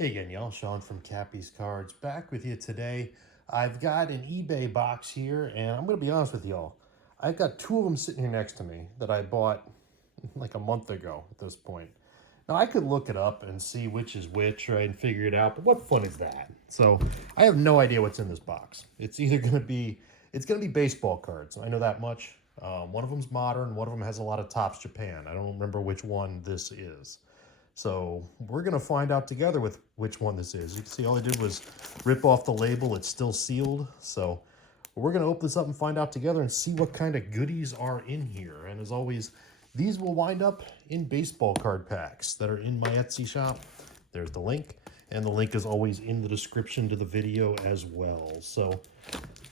Hey again, y'all. Sean from KappisCards back with you today. I've got an eBay box here, and I'm going to be honest with y'all. I've got two of them sitting here next to me that I bought like a month ago at this point. Now, I could look it up and see which is which, right, and figure it out, but what fun is that? So, I have no idea what's in this box. It's either going to be, it's going to be baseball cards. I know that much. One of them's modern, one of them has a lot of Topps Japan. I don't remember which one this is. So we're going to find out together with which one this is. You can see all I did was rip off the label. It's still sealed. So we're going to open this up and find out together and see what kind of goodies are in here. And as always, these will wind up in baseball card packs that are in my Etsy shop. There's the link. And the link is always in the description to the video as well. So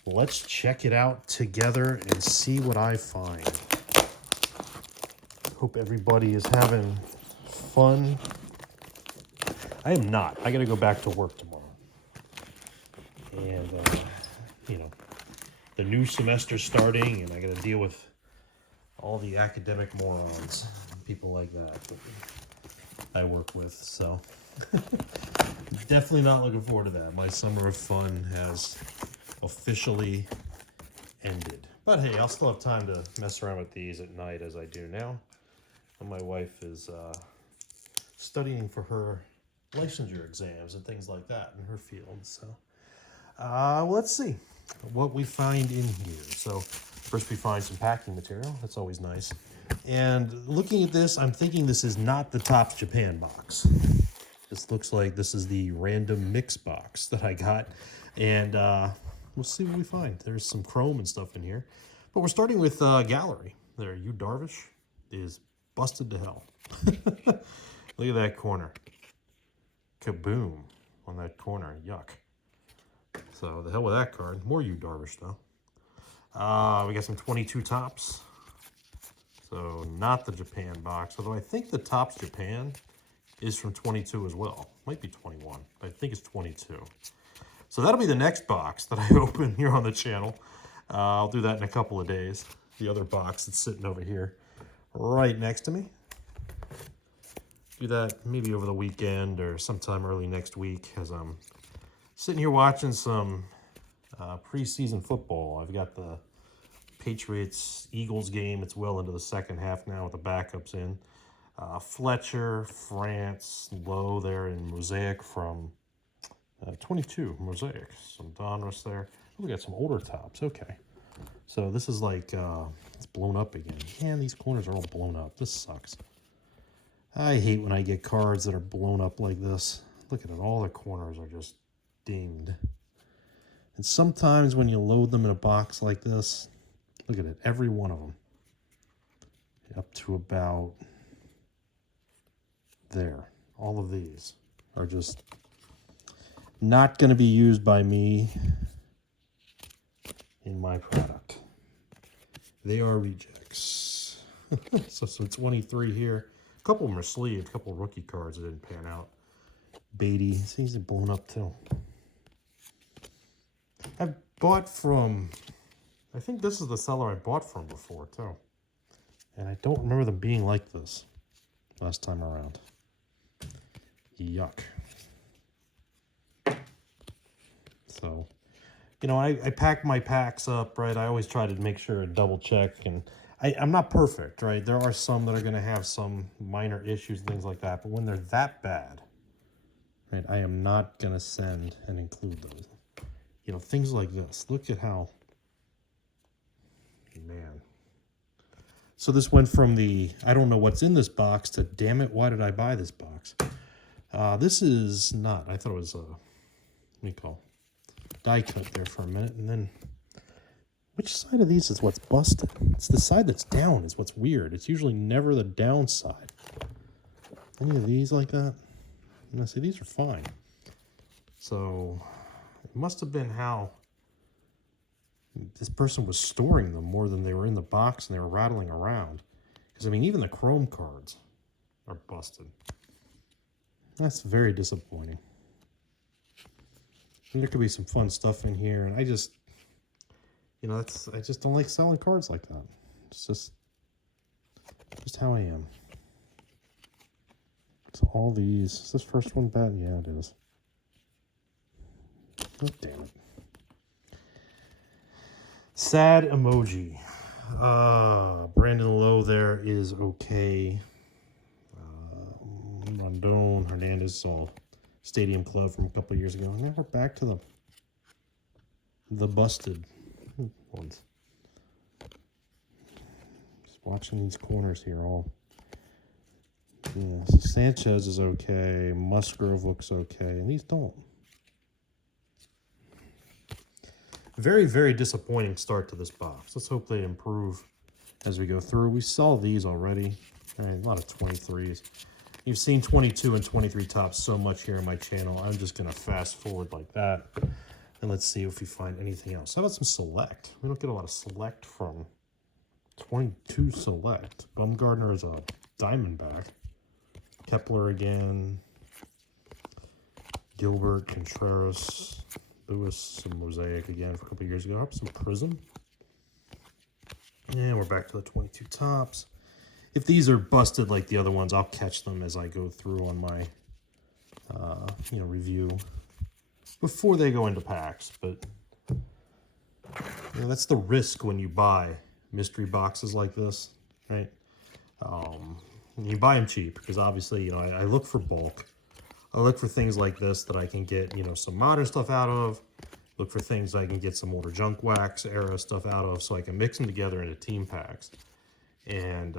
let's check it out together and see what I find. Hope everybody is having fun. I am not. I got to go back to work tomorrow. And, the new semester's starting, and I got to deal with all the academic morons, people like that I work with. So, definitely not looking forward to that. My summer of fun has officially ended. But hey, I'll still have time to mess around with these at night as I do now. And my wife is studying for her licensure exams and things like that in her field. So, let's see what we find in here. So, first we find some packing material. That's always nice. And looking at this, I'm thinking this is not the Topps Japan box. This looks like this is the random mix box that I got. And we'll see what we find. There's some chrome and stuff in here. But we're starting with Gallery. There, Yu Darvish is busted to hell. Look at that corner. Kaboom on that corner. Yuck. So the hell with that card. More Yu Darvish though. We got some 22 Topps. So not the Japan box. Although I think the Topps Japan is from 22 as well. Might be 21. But I think it's 22. So that'll be the next box that I open here on the channel. I'll do that in a couple of days. The other box that's sitting over here right next to me. Do that maybe over the weekend or sometime early next week as I'm sitting here watching some preseason football. I've got the Patriots-Eagles game. It's well into the second half now with the backups in. Fletcher, France, Lowe there in Mosaic from 22, Mosaic. Some Donruss there. Oh, we got some older Topps. Okay. So this is like, it's blown up again. Man, these corners are all blown up. This sucks. I hate when I get cards that are blown up like this. Look at it. All the corners are just dinged. And sometimes when you load them in a box like this, look at it. Every one of them. Up to about there. All of these are just not going to be used by me in my product. They are rejects. So some 23 here. A couple of them are sleeved. A couple of rookie cards that didn't pan out. Beatty. These are blown up too. I've bought from, I think this is the seller I bought from before too. And I don't remember them being like this last time around. Yuck. So, I pack my packs up, right? I always try to make sure to double check. And I'm not perfect, right? There are some that are going to have some minor issues, things like that. But when they're that bad, right, I am not going to send and include those. Things like this. Look at how, man. So this went from the, I don't know what's in this box, to damn it, why did I buy this box? This is not, I thought it was, what do you call, die cut there for a minute. And then, which side of these is what's busted? It's the side that's down is what's weird. It's usually never the down side. Any of these like that? No, see, these are fine. So it must have been how this person was storing them more than they were in the box and they were rattling around. Because, I mean, even the chrome cards are busted. That's very disappointing. And there could be some fun stuff in here. And I just, I just don't like selling cards like that. It's just how I am. all these. Is this first one bad? Yeah, it is. Oh, damn it. Sad emoji. Brandon Lowe there is okay. Rondon, Hernandez, all Stadium Club from a couple of years ago. And now we're back to the busted ones. Just watching these corners here all. Yeah, so Sanchez is okay. Musgrove looks okay. And these don't. Very, very disappointing start to this box. Let's hope they improve as we go through. We saw these already. All right, a lot of 23s. You've seen 22 and 23 tops so much here on my channel. I'm just going to fast forward like that. And let's see if we find anything else. How about some select? We don't get a lot of select from 22 select. Bumgarner is a Diamondback. Kepler again. Gilbert, Contreras, Lewis, some Mosaic again for a couple years ago. Some Prism. And we're back to the 22 tops. If these are busted like the other ones, I'll catch them as I go through on my review before they go into packs. But that's the risk when you buy mystery boxes like this, right? You buy them cheap because obviously, I look for bulk. I look for things like this that I can get, some modern stuff out of. Look for things I can get some older junk wax era stuff out of, so I can mix them together into team packs. And,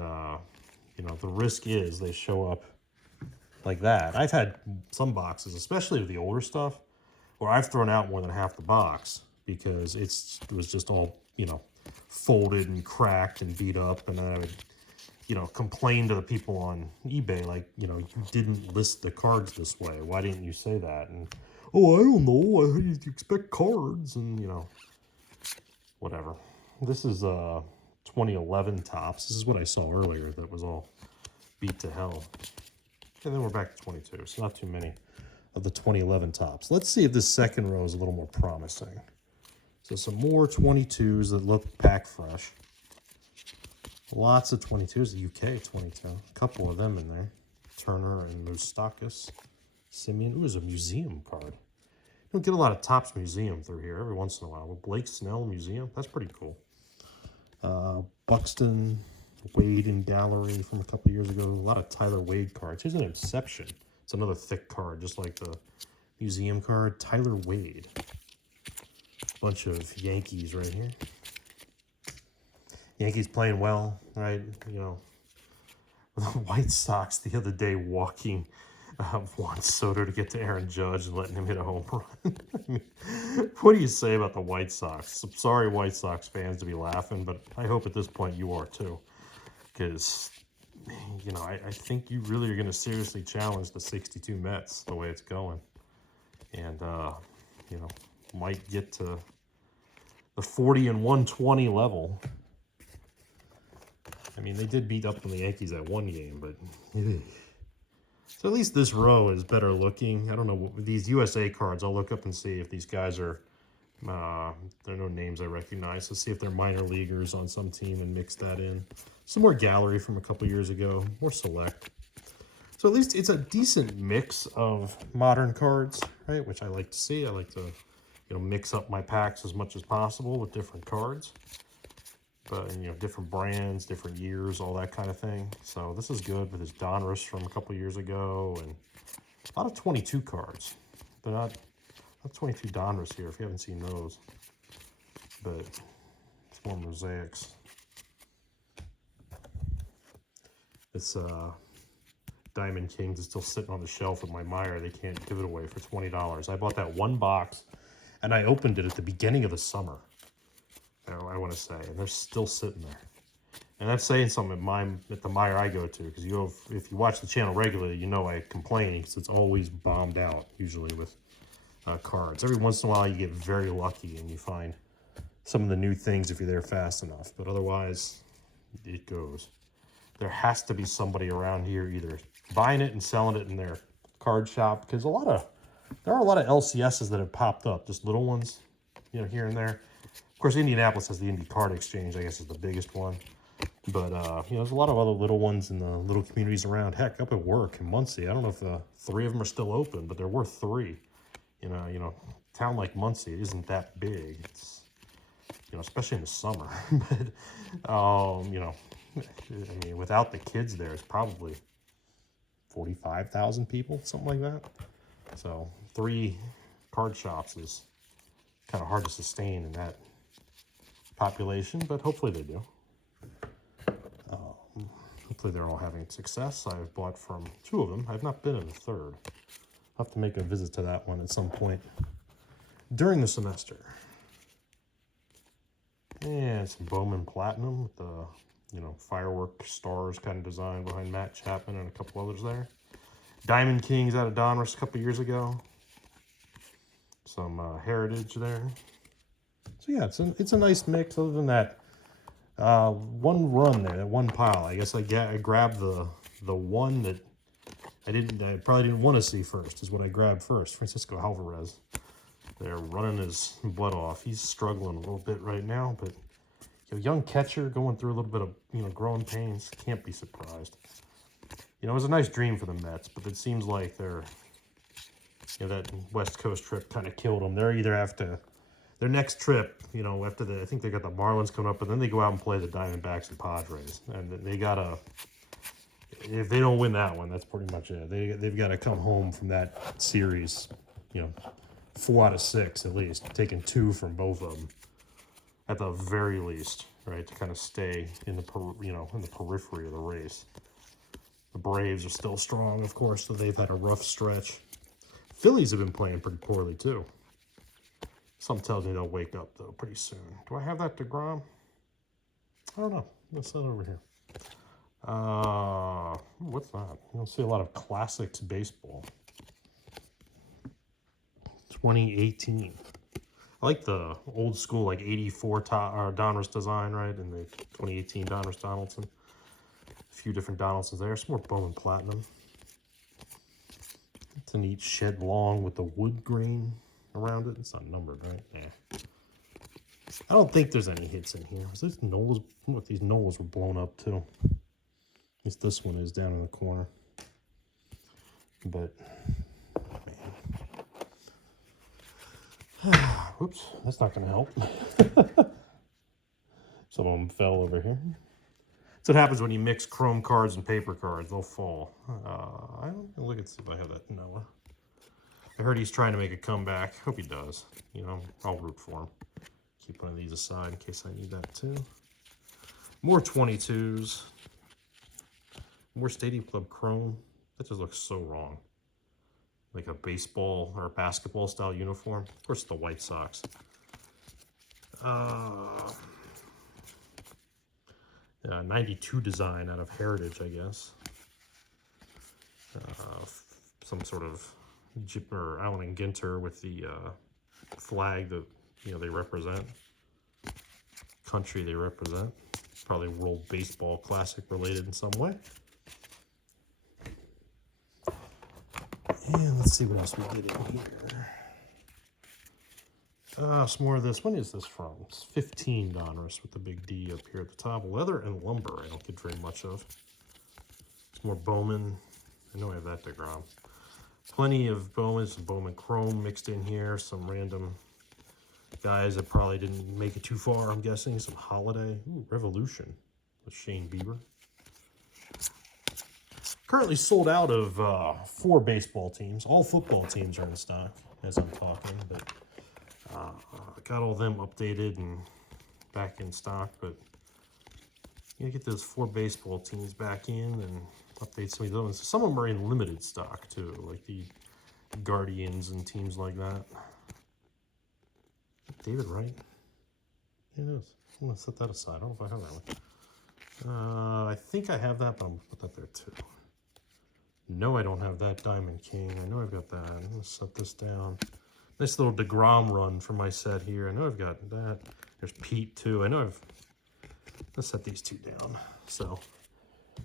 the risk is they show up like that. I've had some boxes, especially with the older stuff, where I've thrown out more than half the box because it was just all, folded and cracked and beat up. And I would, complain to the people on eBay, like, you didn't list the cards this way. Why didn't you say that? And, oh, I don't know. I expect cards and, whatever. This is 2011 tops. This is what I saw earlier that was all beat to hell. And then we're back to 22, so not too many of the 2011 tops. Let's see if this second row is a little more promising. So some more 22s that look pack fresh. Lots of 22s, the UK 22. A couple of them in there. Turner and Moustakis. Simeon. Ooh, there's a museum card. You don't get a lot of Topps Museum through here every once in a while. With Blake Snell Museum, that's pretty cool. Buxton, Wade in Gallery from a couple years ago. A lot of Tyler Wade cards. Here's an Inception. It's another thick card, just like the museum card. Tyler Wade. Bunch of Yankees right here. Yankees playing well, right? The White Sox the other day walking Juan Soto to get to Aaron Judge and letting him hit a home run. I mean, what do you say about the White Sox? I'm sorry, White Sox fans, to be laughing, but I hope at this point you are too. Because, I think you really are going to seriously challenge the 62 Mets the way it's going. And, might get to the 40 and 120 level. I mean, they did beat up on the Yankees at one game, but... So at least this row is better looking. I don't know, these USA cards, I'll look up and see if these guys are... there are no names I recognize. Let's see if they're minor leaguers on some team and mix that in. Some more gallery from a couple years ago. More select. So at least it's a decent mix of modern cards, right? Which I like to see. I like to, mix up my packs as much as possible with different cards. But, different brands, different years, all that kind of thing. So this is good with his Donruss from a couple years ago. And a lot of 22 cards. But not 22 Donruss here, if you haven't seen those. But it's more mosaics. This Diamond Kings is still sitting on the shelf with my Meyer. They can't give it away for $20. I bought that one box, and I opened it at the beginning of the summer. I want to say, and they're still sitting there. And that's saying something at the Meyer I go to, because if you watch the channel regularly, I complain because it's always bombed out, usually with cards. Every once in a while, you get very lucky and you find some of the new things if you're there fast enough. But otherwise, it goes. There has to be somebody around here either buying it and selling it in their card shop, because there are a lot of LCSs that have popped up, just little ones, here and there. Of course, Indianapolis has the Indy Card Exchange, I guess is the biggest one. But, you know, there's a lot of other little ones in the little communities around. Heck, up at work in Muncie, I don't know if the 3 of them are still open, but there were 3. You know, a town like Muncie isn't that big. It's, you know, especially in the summer. But, you know, I mean, without the kids there, it's probably 45,000 people, something like that. So 3 card shops is kind of hard to sustain in that population, but hopefully they do. Hopefully they're all having success. I've bought from 2 of them. I've not been in the 3rd. I'll have to make a visit to that one at some point during the semester. And some Bowman Platinum with the, you know, firework stars kind of design behind Matt Chapman and a couple others there. Diamond Kings out of Donruss a couple years ago. Some Heritage there. So yeah, it's a nice mix. Other than that, one run there, that one pile. I guess I grabbed the one that I probably didn't want to see first. Is what I grabbed first. Francisco Alvarez. They're running his blood off. He's struggling a little bit right now, but you know, young catcher going through a little bit of, you know, growing pains. Can't be surprised. You know, it was a nice dream for the Mets, but it seems like they're, you know, that West Coast trip kind of killed them. They're either after their next trip, you know, after I think they got the Marlins coming up, but then they go out and play the Diamondbacks and Padres, and they gotta. If they don't win that one, that's pretty much it. They've got to come home from that series, you know, 4 out of 6 at least, taking 2 from both of them at the very least, right, to kind of stay in the in the periphery of the race. The Braves are still strong, of course, so they've had a rough stretch. Phillies have been playing pretty poorly too. Something tells me they'll wake up though pretty soon. Do I have that DeGrom? I don't know. Let's set it over here. What's that? You don't see a lot of classics baseball. 2018. I like the old school, like 84 Donruss design, right? And the 2018 Donruss Donaldson. A few different Donaldsons there. Some more Bowman Platinum. It's a neat shed long with the wood grain around it. It's not numbered, right? Yeah. I don't think there's any hits in here. Was this Knowles? Look, these Knowles were blown up too. At least this one is down in the corner. But, man. Whoops, that's not going to help. Some of them fell over here. That's what happens when you mix chrome cards and paper cards. They'll fall. I don't look and see if I have that Noah. I heard he's trying to make a comeback. Hope he does. You know, I'll root for him. Keep one of these aside in case I need that too. More 22s. More Stadium Club Chrome. That just looks so wrong. Like a baseball or basketball style uniform. Of course, it's the White Sox. Yeah, 92 design out of Heritage, I guess. Some sort of Jipper, Allen and Ginter with the flag that, you know, they represent. Country they represent. Probably World Baseball Classic related in some way. And let's see what else we did in here. Some more of this. When is this from? It's 15 Donruss with the big D up here at the top. Leather and lumber I don't get very much of. Some more Bowman. I know I have that DeGrom. Plenty of Bowman, some Bowman Chrome mixed in here. Some random guys that probably didn't make it too far, I'm guessing. Some Holiday. Ooh, Revolution with Shane Bieber. Currently sold out of 4 baseball teams. All football teams are in stock as I'm talking, but got all them updated and back in stock. But you gotta get those 4 baseball teams back in and update some of those. Some of them are in limited stock too, like the Guardians and teams like that. David Wright. Yeah, it is. I'm gonna set that aside. I don't know if I have that one. I think I have that, but I'm gonna put that there too. No, I don't have that Diamond King. I know I've got that. I'm going to set this down. Nice little DeGrom run for my set here. I know I've got that. There's Pete, too. I know I've... Let's set these 2 down. So,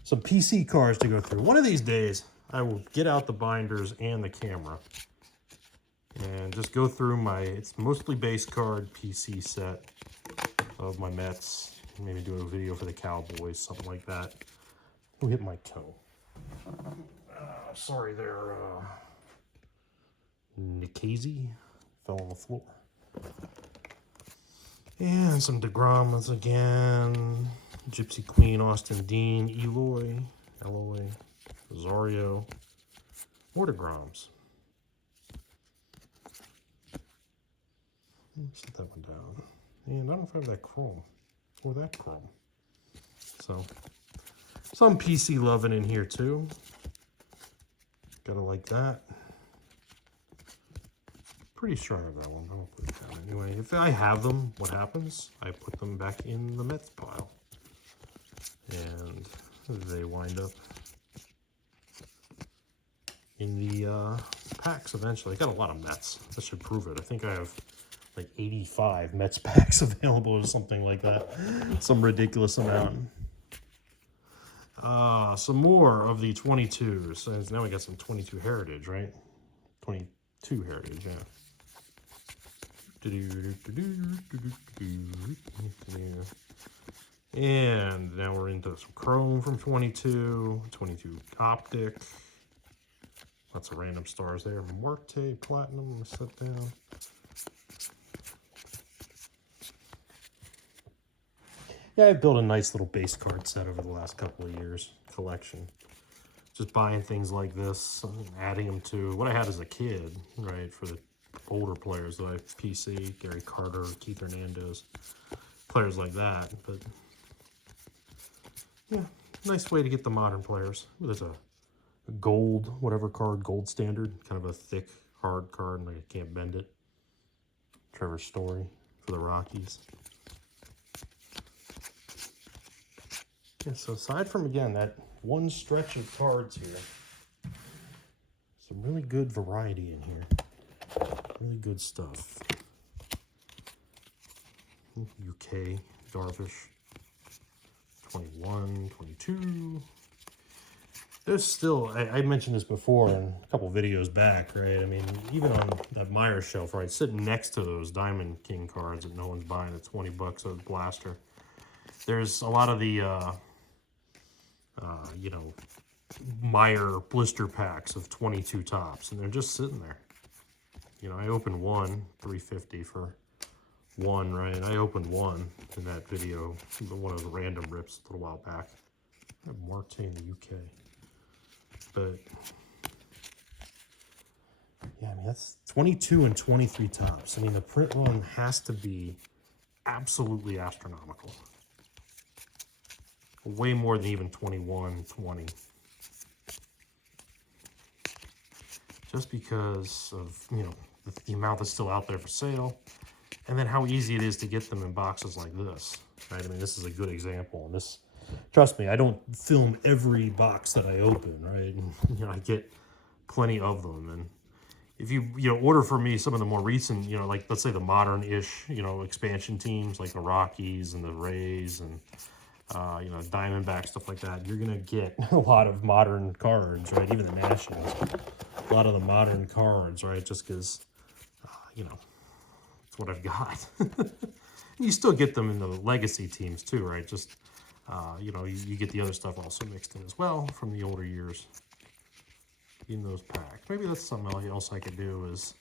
some PC cards to go through. One of these days, I will get out the binders and the camera and just go through my... It's mostly base card PC set of my Mets. Maybe do a video for the Cowboys, something like that. Who hit my toe? Sorry there, Nikhazy fell on the floor. And some DeGramas again. Gypsy Queen, Austin Dean, Eloy, Rosario. More DeGrams. Set that one down. And I don't know if I have that chrome or that chrome. So, some PC loving in here too. Gotta like that. Pretty sure I have that one. I don't put it down anyway. If I have them, what happens? I put them back in the Mets pile. And they wind up in the packs eventually. I got a lot of Mets. That should prove it. I think I have like 85 Mets packs available or something like that. Some ridiculous amount. Some more of the 22s. So now we got some 22 Heritage, right? 22 Heritage, yeah. And now we're into some Chrome from 22, 22 Optic. Lots of random stars there. Marte, Platinum, set down. Yeah, I've built a nice little base card set over the last couple of years. Collection. Just buying things like this, and adding them to what I had as a kid, right? For the older players that I PC, Gary Carter, Keith Hernandez, players like that. But yeah, nice way to get the modern players. There's a gold, whatever card, gold standard, kind of a thick, hard card, and I can't bend it. Trevor Story for the Rockies. Yeah, so aside from, again, that one stretch of cards here, some really good variety in here. Really good stuff. UK, Darvish, 21, 22. There's still, I mentioned this before in a couple videos back, right? I mean, even on that Meyer shelf, right, sitting next to those Diamond King cards that no one's buying at 20 bucks a blaster, there's a lot of the, you know, Meyer blister packs of 22 tops, and they're just sitting there. You know, I opened one, $3.50 for one, right? And I opened one in that video, one of the random rips a little while back. I have Marte in the UK. But, yeah, I mean, that's 22 and 23 tops. I mean, the print run has to be absolutely astronomical. Way more than even 21, 20. Just because of, you know, the amount that's still out there for sale. And then how easy it is to get them in boxes like this, right? I mean, this is a good example. And this, trust me, I don't film every box that I open, right? And, you know, I get plenty of them. And if you order for me some of the more recent, you know, like, let's say the modern-ish, you know, expansion teams, like the Rockies and the Rays and, you know, Diamondback, stuff like that, you're going to get a lot of modern cards, right? Even the Nationals, a lot of the modern cards, right? Just because, you know, it's what I've got. You still get them in the legacy teams too, right? Just, you know, you get the other stuff also mixed in as well from the older years in those packs. Maybe that's something else I could do is,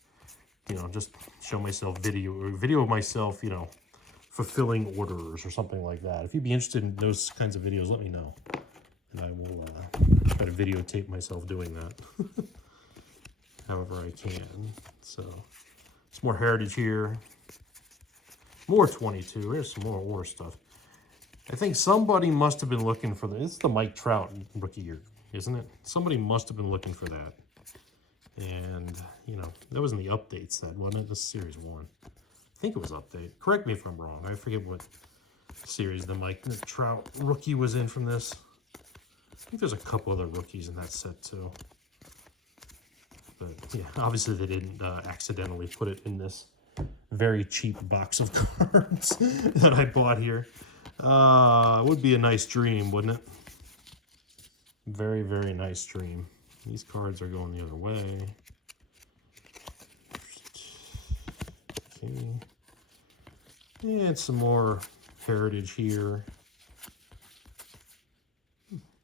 you know, just show myself video of myself, you know, fulfilling orders or something like that. If you'd be interested in those kinds of videos, let me know. And I will try to videotape myself doing that. However I can. So, some more Heritage here. More 22. Here's some more Orr stuff. I think somebody must have been looking for this. It's the Mike Trout rookie year, isn't it? Somebody must have been looking for that. And, you know, that was in the update set, wasn't it? This is Series 1. I think it was update. Correct me if I'm wrong. I forget what series the Mike Trout rookie was in from this. I think there's a couple other rookies in that set too. But yeah, obviously they didn't accidentally put it in this very cheap box of cards that I bought here. It would be a nice dream, wouldn't it? Very, very nice dream. These cards are going the other way. Okay. And some more Heritage here.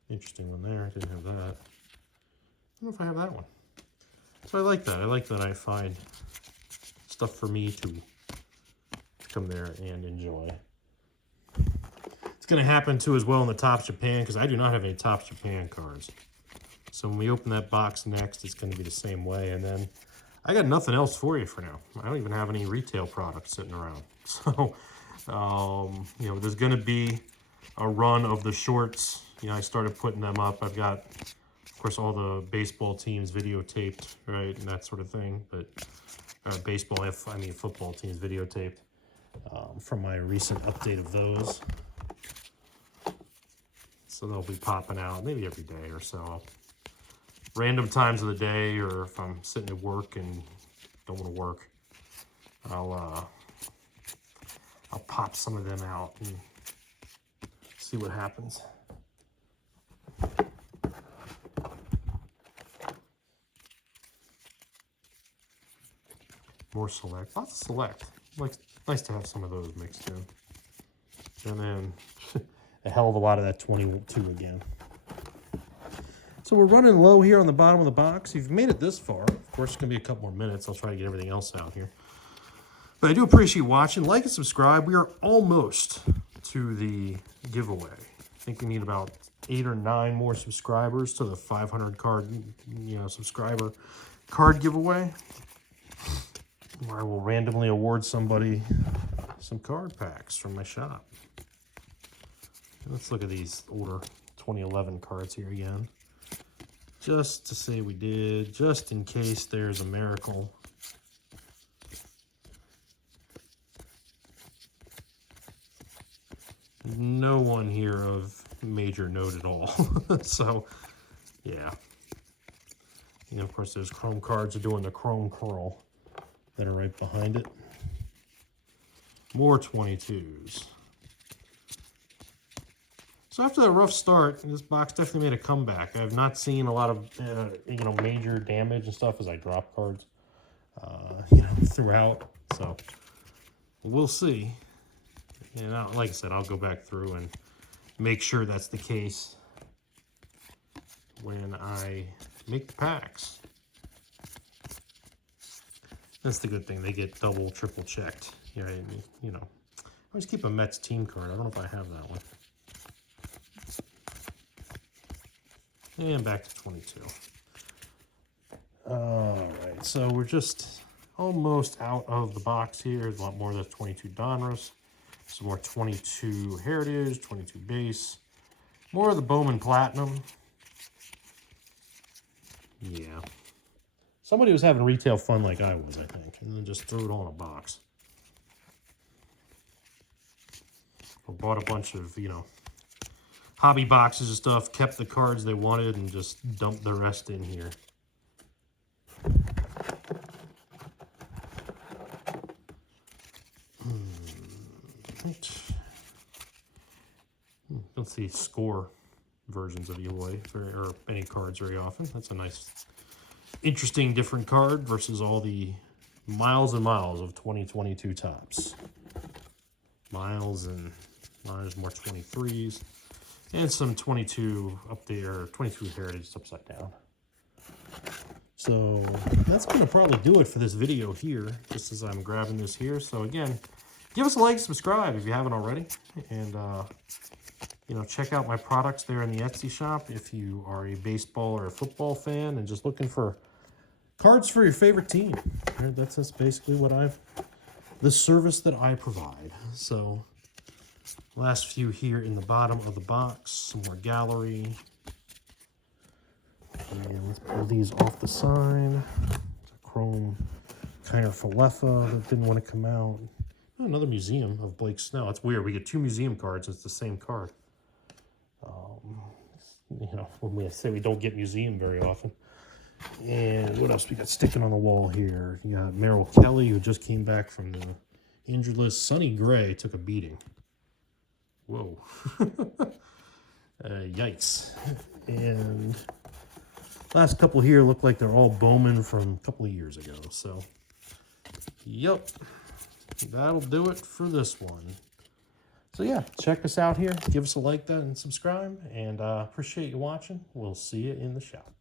Interesting one there. I didn't have that. I don't know if I have that one. So I like that. I like that I find stuff for me to come there and enjoy. It's going to happen too as well in the Topps Japan, because I do not have any Topps Japan cards. So when we open that box next, it's going to be the same way. And then I got nothing else for you for now. I don't even have any retail products sitting around. So, you know, there's going to be a run of the shorts. You know, I started putting them up. I've got, of course, all the baseball teams videotaped, right, and that sort of thing. But football teams videotaped from my recent update of those. So they'll be popping out maybe every day or so. Random times of the day, or if I'm sitting at work and don't want to work, I'll pop some of them out and see what happens. More select, lots of select. Nice to have some of those mixed in, and then a hell of a lot of that 22 again. So we're running low here on the bottom of the box. If you've made it this far, of course, it's going to be a couple more minutes. I'll try to get everything else out here. But I do appreciate watching. Like and subscribe. We are almost to the giveaway. I think we need about 8 or 9 more subscribers to the 500 card, subscriber card giveaway, where I will randomly award somebody some card packs from my shop. Let's look at these older 2011 cards here again, just to say we did, just in case there's a miracle. No one here of major note at all. So, yeah. You know, of course, those chrome cards are doing the chrome curl that are right behind it. More 22s. So after that rough start, this box definitely made a comeback. I've not seen a lot of, major damage and stuff as I drop cards, throughout. So we'll see. And like I said, I'll go back through and make sure that's the case when I make the packs. That's the good thing. They get double, triple checked. I always keep a Mets team card. I don't know if I have that one. And back to 22. All right, so we're just almost out of the box here. There's a lot more of the 22 Donruss. Some more 22 Heritage, 22 Base. More of the Bowman Platinum. Yeah. Somebody was having retail fun like I was, I think, and then just threw it all in a box. Or bought a bunch of, hobby boxes of stuff, kept the cards they wanted, and just dumped the rest in here. Don't see score versions of Eloy or any cards very often. That's a nice, interesting, different card versus all the miles and miles of 2022 Topps. Miles and there's more 23s. And some 22 up there, 22 Heritage upside down. So that's going to probably do it for this video here, just as I'm grabbing this here. So again, give us a like, subscribe if you haven't already. And, check out my products there in the Etsy shop if you are a baseball or a football fan and just looking for cards for your favorite team. That's basically the service that I provide. So last few here in the bottom of the box, some more gallery. And let's pull these off the side. Chrome Kiner Falefa that didn't want to come out. Another museum of Blake Snell. That's weird. We get 2 museum cards. It's the same card. When we say we don't get museum very often. And what else we got sticking on the wall here? You got Merrill Kelly, who just came back from the injured list. Sonny Gray took a beating. Whoa. Yikes. And last couple here look like they're all Bowman from a couple of years ago. So, yep. That'll do it for this one. So yeah, check us out here. Give us a like and subscribe. And appreciate you watching. We'll see you in the shop.